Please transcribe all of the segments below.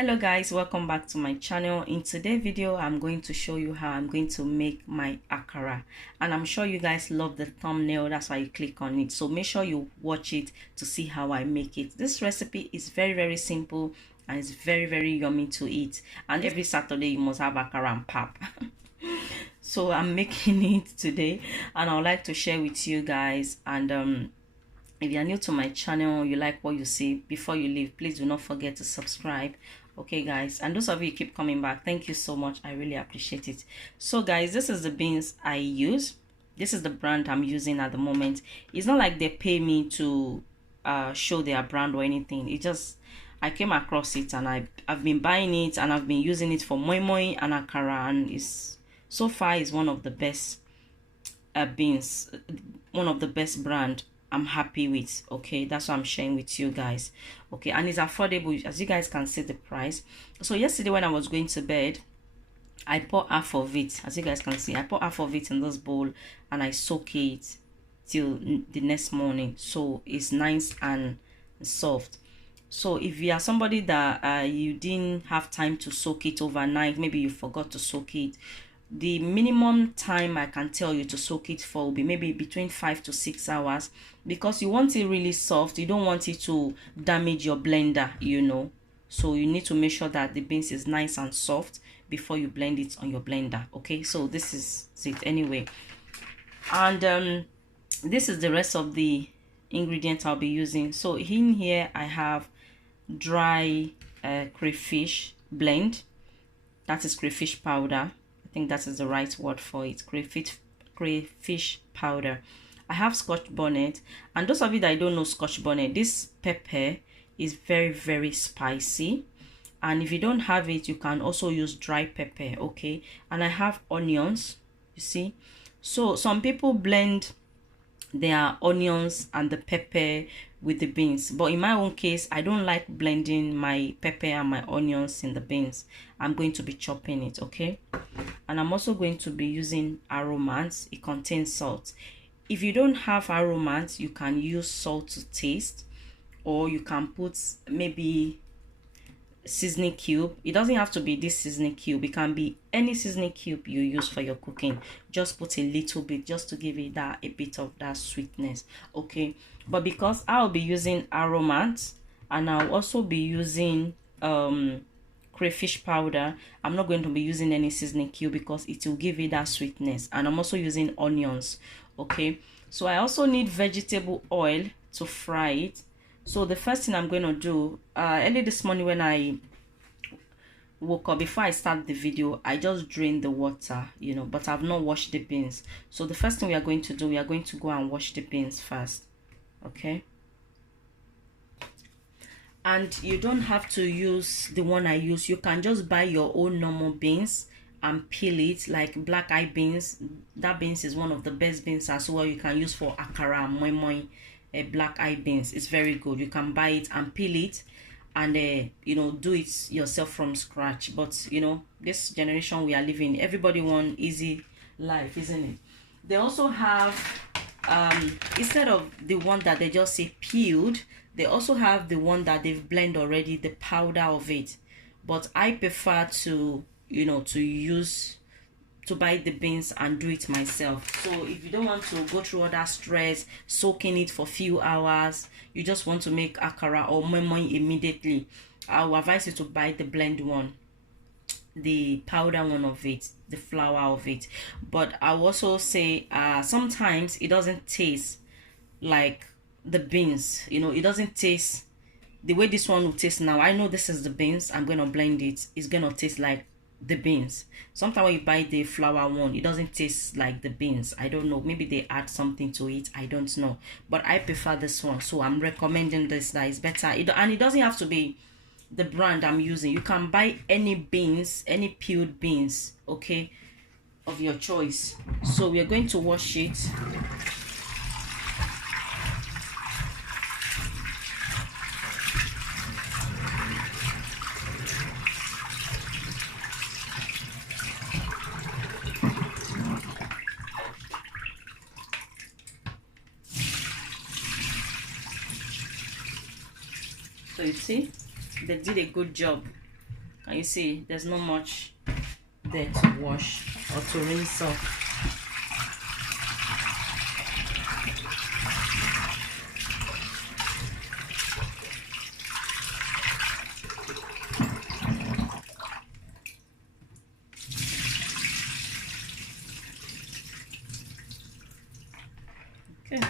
Hello guys, welcome back to my channel. In today's video I'm going to show you how I'm going to make my akara, and I'm sure you guys love the thumbnail, that's why you click on it. So make sure you watch it to see how I make it. This recipe is very simple and it's very yummy to eat, and every Saturday you must have akara and pap. So I'm making it today and I would like to share with you guys. And if you are new to my channel, you like what you see, before you leave, please do not forget to subscribe. Okay guys, and those of you keep coming back, thank you so much, I really appreciate it. So guys, this is the beans I use. This is the brand I'm using at the moment. It's not like they pay me to show their brand or anything. It just, I came across it and I've been buying it and I've been using it for moi moi and akara, and it's so far is one of the best beans, one of the best brand I'm happy with. Okay, that's what I'm sharing with you guys. Okay, and it's affordable, as you guys can see the price. So yesterday when I was going to bed, I poured half of it, as you guys can see. I poured half of it in this bowl and I soak it till the next morning, so it's nice and soft. So if you are somebody that you didn't have time to soak it overnight, maybe you forgot to soak it, the minimum time I can tell you to soak it for will be maybe between 5 to 6 hours, because you want it really soft. You don't want it to damage your blender, you know. So you need to make sure that the beans is nice and soft before you blend it on your blender. Okay, so this is it anyway. And this is the rest of the ingredients I'll be using. So in here I have dry crayfish blend. That is crayfish powder. I think that is the right word for it. Crayfish powder. I have Scotch bonnet, and those of you that don't know Scotch bonnet, this pepper is very spicy, and if you don't have it, you can also use dry pepper. Okay, and I have onions, you see. So some people blend their onions and the pepper with the beans, but in my own case, I don't like blending my pepper and my onions in the beans. I'm going to be chopping it. Okay, and I'm also going to be using aromats. It contains salt. If you don't have aromats, you can use salt to taste, or you can put maybe seasoning cube. It doesn't have to be this seasoning cube, it can be any seasoning cube you use for your cooking. Just put a little bit, just to give it that a bit of that sweetness. Okay, but because I'll be using aromats and I'll also be using crayfish powder, I'm not going to be using any seasoning cube because it will give it that sweetness. And I'm also using onions. Okay, so I also need vegetable oil to fry it. So the first thing I'm going to do, early this morning when I woke up, before I start the video, I just drained the water, you know, but I've not washed the beans. So the first thing we are going to do, we are going to go and wash the beans first. Okay, and you don't have to use the one I use. You can just buy your own normal beans and peel it, like black eye beans. That beans is one of the best beans as well. You can use for akara and moi moi. Black eye beans, it's very good. You can buy it and peel it and you know, do it yourself from scratch. But you know, this generation we are living, everybody want easy life, isn't it? They also have instead of the one that they just say peeled, they also have the one that they've blended already, the powder of it. But I prefer to, you know, to buy the beans and do it myself. So if you don't want to go through all that stress soaking it for few hours, you just want to make akara or moi moi immediately, I will advise you to buy the blend one, the powder one of it, the flour of it. But I will also say sometimes it doesn't taste like the beans, you know. It doesn't taste the way this one will taste. Now I know this is the beans, I'm gonna blend it, it's gonna taste like the beans. Sometimes when you buy the flour one, it doesn't taste like the beans. I don't know, maybe they add something to it, I don't know, but I prefer this one, so I'm recommending this. That is better. And it doesn't have to be the brand I'm using. You can buy any beans, any peeled beans, okay, of your choice. So we are going to wash it. So you see, they did a good job. Can you see there's not much there to wash or to rinse off? Okay.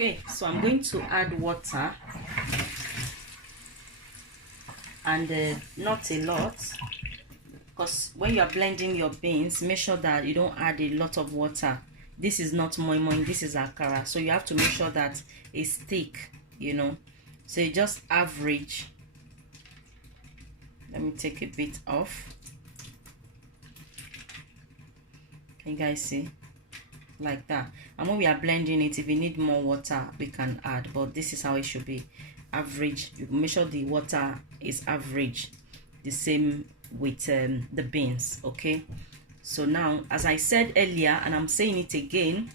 Okay, so I'm going to add water, and not a lot, because when you are blending your beans, make sure that you don't add a lot of water. This is not moi moi, this is akara, so you have to make sure that it's thick, you know. So you just average. Let me take a bit off. Can you guys see? Like that. And when we are blending it, if we need more water, we can add, but this is how it should be. Average. You make sure the water is average, the same with the beans. Okay, so now, as I said earlier, and I'm saying it again,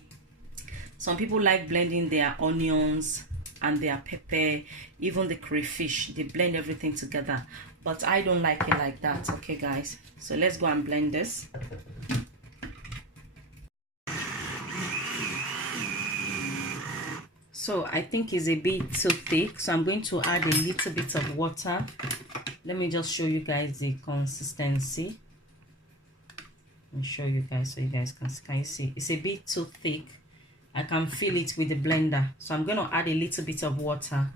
some people like blending their onions and their pepper, even the crayfish. They blend everything together, but I don't like it like that. Okay guys, so let's go and blend this. So I think it's a bit too thick, so I'm going to add a little bit of water. Let me just show you guys the consistency. Let me show you guys so you guys can you see? It's a bit too thick. I can feel it with the blender, so I'm going to add a little bit of water.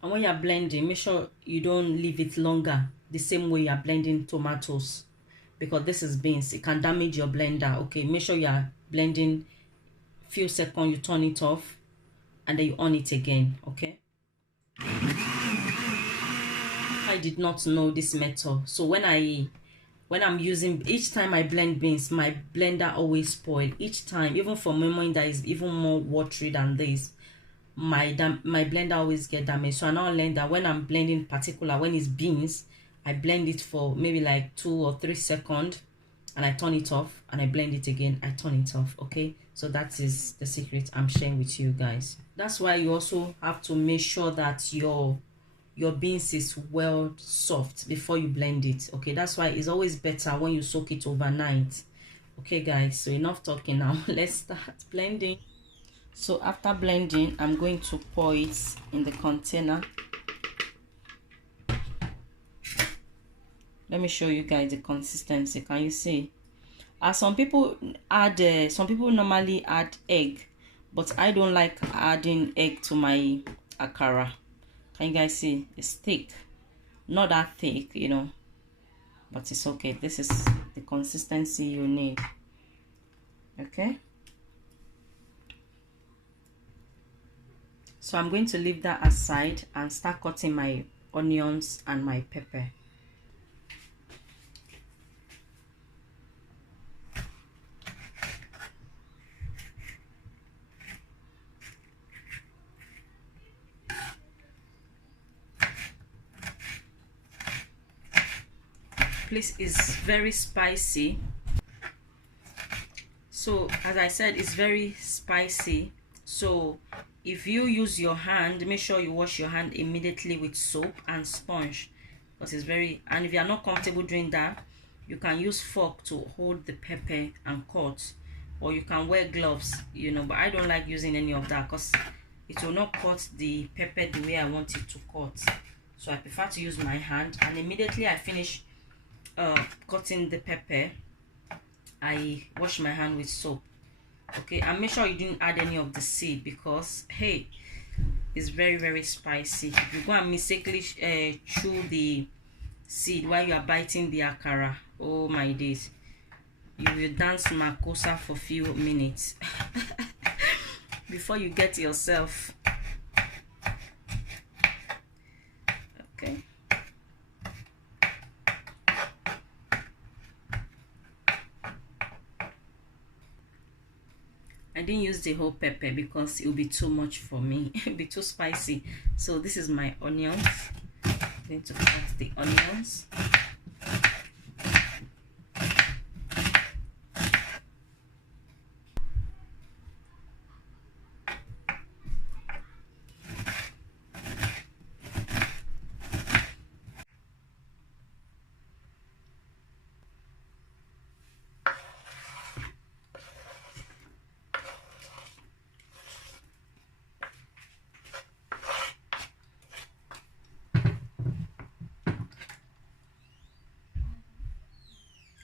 And when you're blending, make sure you don't leave it longer the same way you're blending tomatoes, because this is beans. It can damage your blender. Okay, make sure you're blending few seconds, you turn it off, and then you on it again. Okay, I did not know this method, so when I'm using, each time I blend beans, my blender always spoil each time. Even for memory that is even more watery than this, my blender always get damaged. So I now learned that when I'm blending, particular when it's beans, I blend it for maybe like 2 or 3 seconds, and I turn it off, and I blend it again, I turn it off. Okay, so that is the secret I'm sharing with you guys. That's why you also have to make sure that your beans is well soft before you blend it. Okay, that's why it's always better when you soak it overnight. Okay guys, so enough talking now. Let's start blending. So after blending, I'm going to pour it in the container. Let me show you guys the consistency. Can you see? Some people add some people normally add egg, but I don't like adding egg to my akara. Can you guys see? It's thick, not that thick, you know, but it's okay. This is the consistency you need. Okay, so I'm going to leave that aside and start cutting my onions and my pepper. Please, it's very spicy. So as I said, it's very spicy. So if you use your hand, make sure you wash your hand immediately with soap and sponge, because it's very, and if you are not comfortable doing that, you can use fork to hold the pepper and cut, or you can wear gloves, you know, but I don't like using any of that because it will not cut the pepper the way I want it to cut. So I prefer to use my hand, and immediately I finish cutting the pepper, I wash my hand with soap. Okay, and make sure you didn't add any of the seed, because hey, it's very spicy. If you go and mistakenly chew the seed while you are biting the akara, oh my days, you will dance makosa for few minutes before you get yourself. Okay, didn't use the whole pepper because it will be too much for me. It'll be too spicy. So this is my onions. I'm going to cut the onions.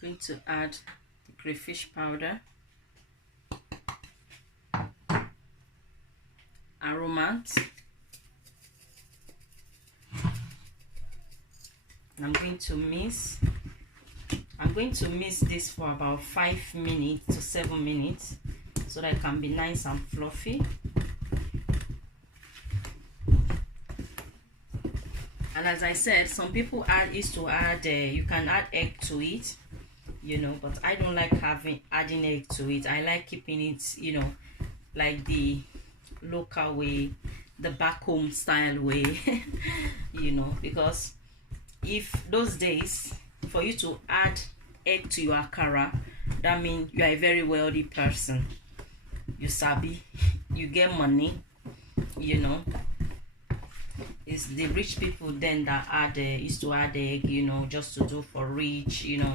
Going to add the crayfish powder, aromat, and I'm going to mix this for about 5 minutes to 7 minutes so that it can be nice and fluffy. And as I said, some people used to add you can add egg to it, you know, but I don't like adding egg to it. I like keeping it, you know, like the local way, the back home style way. You know, because if those days for you to add egg to your akara, that means you are a very wealthy person. You sabi, you get money, you know. It's the rich people then that used to add egg, you know, just to do for rich, you know,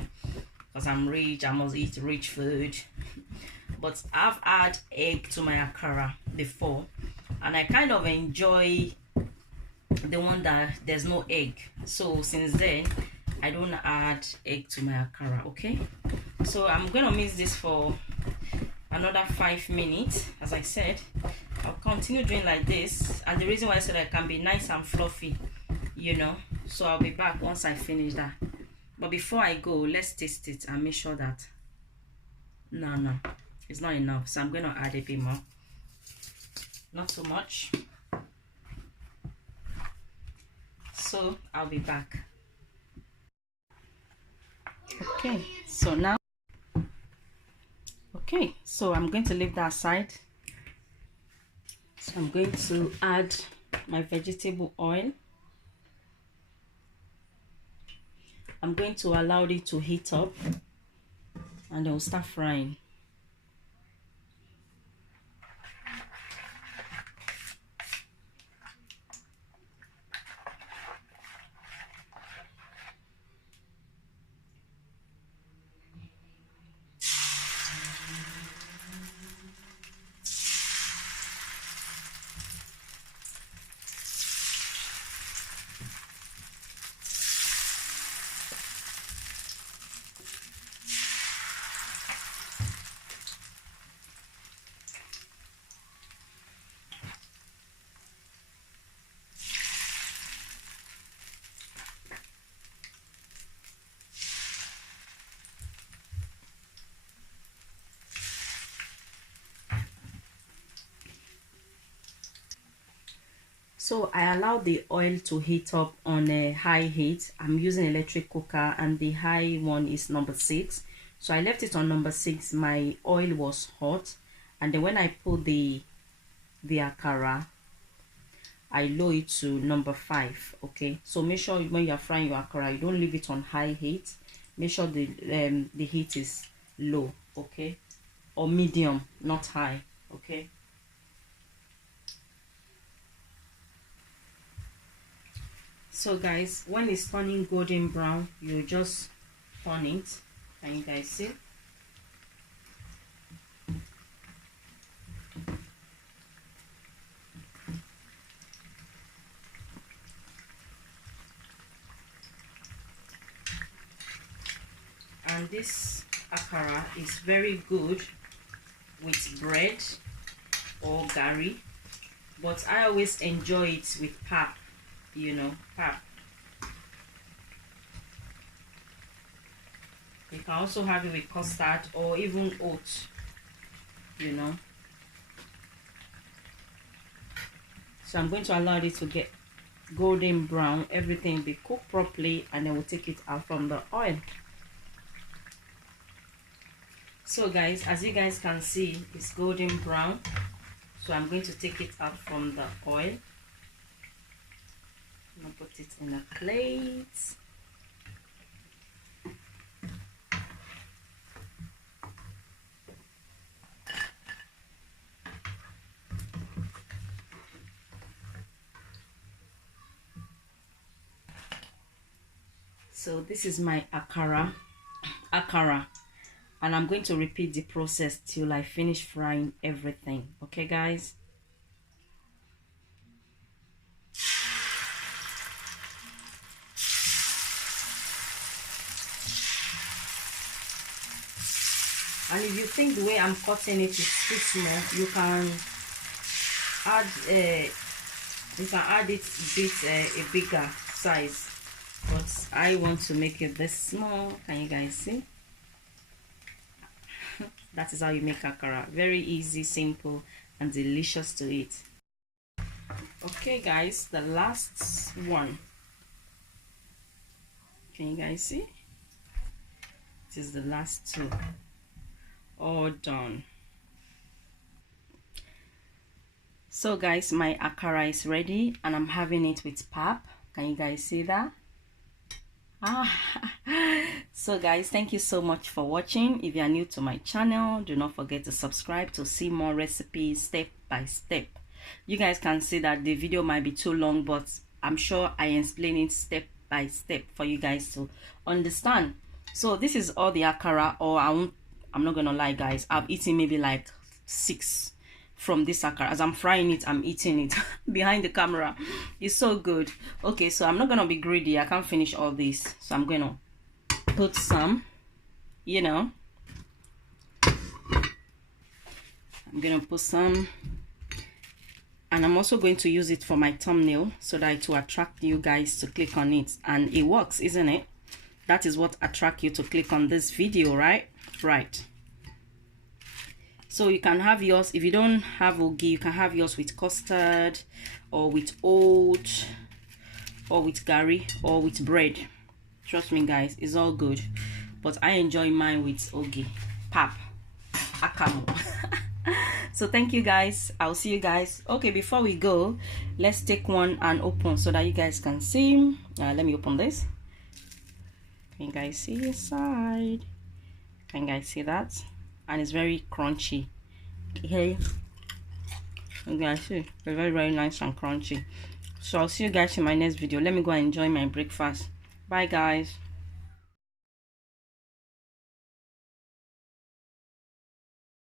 because I'm rich, I must eat rich food. But I've added egg to my akara before, and I kind of enjoy the one that there's no egg. So since then I don't add egg to my akara. Okay, so I'm gonna mix this for another 5 minutes. As I said, I'll continue doing like this, and the reason why I said I can be nice and fluffy, you know. So I'll be back once I finish that. But before I go, let's taste it and make sure that no, it's not enough. So I'm going to add a bit more, not too much. So I'll be back. Okay, so now, okay, so I'm going to leave that aside. So I'm going to add my vegetable oil. I'm going to allow it to heat up, and then we'll start frying. So I allow the oil to heat up on a high heat. I'm using electric cooker, and the high one is number 6. So I left it on number 6. My oil was hot, and then when I put the akara, I lower it to number 5. Okay, so make sure when you're frying your akara, you don't leave it on high heat. Make sure the heat is low, okay, or medium, not high. Okay. So guys, when it's turning golden brown, you just turn it. Can you guys see? And this akara is very good with bread or gari, but I always enjoy it with pap, you know, pap. You can also have it with custard or even oats, you know. So I'm going to allow it to get golden brown, everything be cooked properly, and then we'll take it out from the oil. So guys, as you guys can see, it's golden brown. So I'm going to take it out from the oil. I'm gonna put it in a plate. So this is my akara, and I'm going to repeat the process till I finish frying everything. Okay guys? And if you think the way I'm cutting it is too small, you can add it a bigger size. But I want to make it this small. Can you guys see? That is how you make akara. Very easy, simple, and delicious to eat. Okay guys, the last one. Can you guys see? This is the last two. All done. So guys, my akara is ready and I'm having it with pap. Can you guys see that? So guys, thank you so much for watching. If you are new to my channel, do not forget to subscribe to see more recipes step by step. You guys can see that the video might be too long, but I'm sure I explain it step by step for you guys to understand. So this is all the akara, or I'm not gonna lie guys, I've eaten maybe like 6 from this akara. As I'm frying it, I'm eating it behind the camera. It's so good. Okay, so I'm not gonna be greedy. I can't finish all this, so I'm gonna put some, you know, I'm gonna put some, and I'm also going to use it for my thumbnail so that it will attract you guys to click on it. And it works, isn't it? That is what attracts you to click on this video, right? Right. So you can have yours, if you don't have ogi, you can have yours with custard or with oat or with gari or with bread. Trust me guys, it's all good, but I enjoy mine with ogi, pap, akamo. So thank you guys, I'll see you guys. Okay, before we go, let's take one and open so that you guys can see. Let me open this. Can you guys see inside? Can you guys see that? And it's very crunchy. Okay, you guys see, it's very nice and crunchy. So I'll see you guys in my next video. Let me go and enjoy my breakfast. Bye guys.